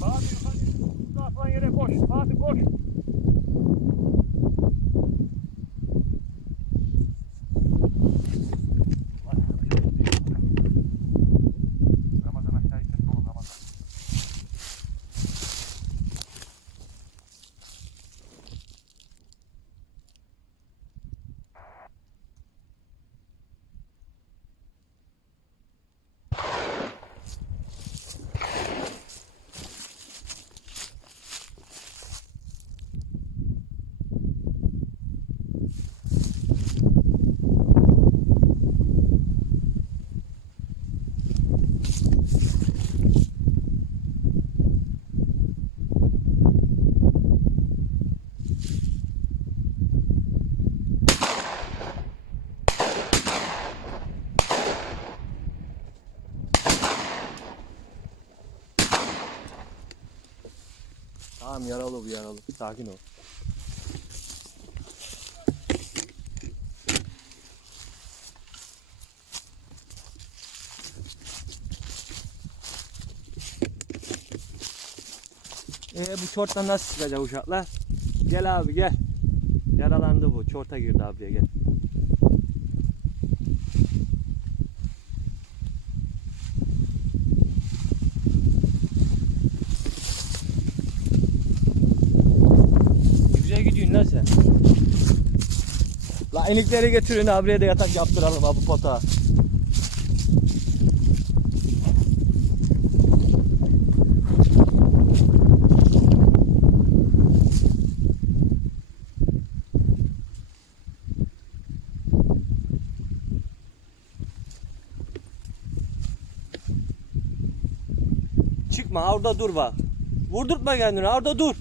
Fatih hadi. Atlan yere koş. Fatih koş. Tamam yaralı bu yaralı. Sakin ol. Ee, bu çorttan nasıl çıkacak uşaklar? Gel abi gel. Yaralandı bu. Çorta girdi abiye gel. Sen. La inikleri getirin abiye de yatak yaptıralım abi pota. Çıkma orada dur bak. Vurdurtma kendini orada dur.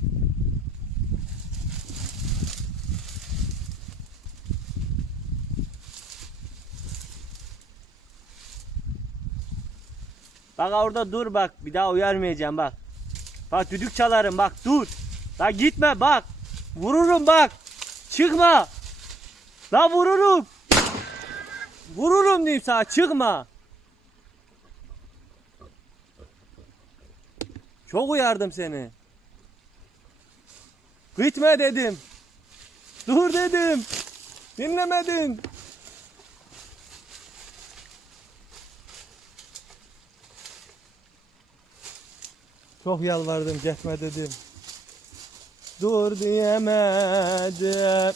Bak orada dur bak. Bir daha uyarmayacağım bak. Bak düdük çalarım bak dur. La gitme bak. Vururum bak. Çıkma. La vururum. Vururum diyeyim sana çıkma. Çok uyardım seni. Gitme dedim. Dur dedim. Dinlemedin. Çok yalvardım gitme dedim. Dur diyemedim.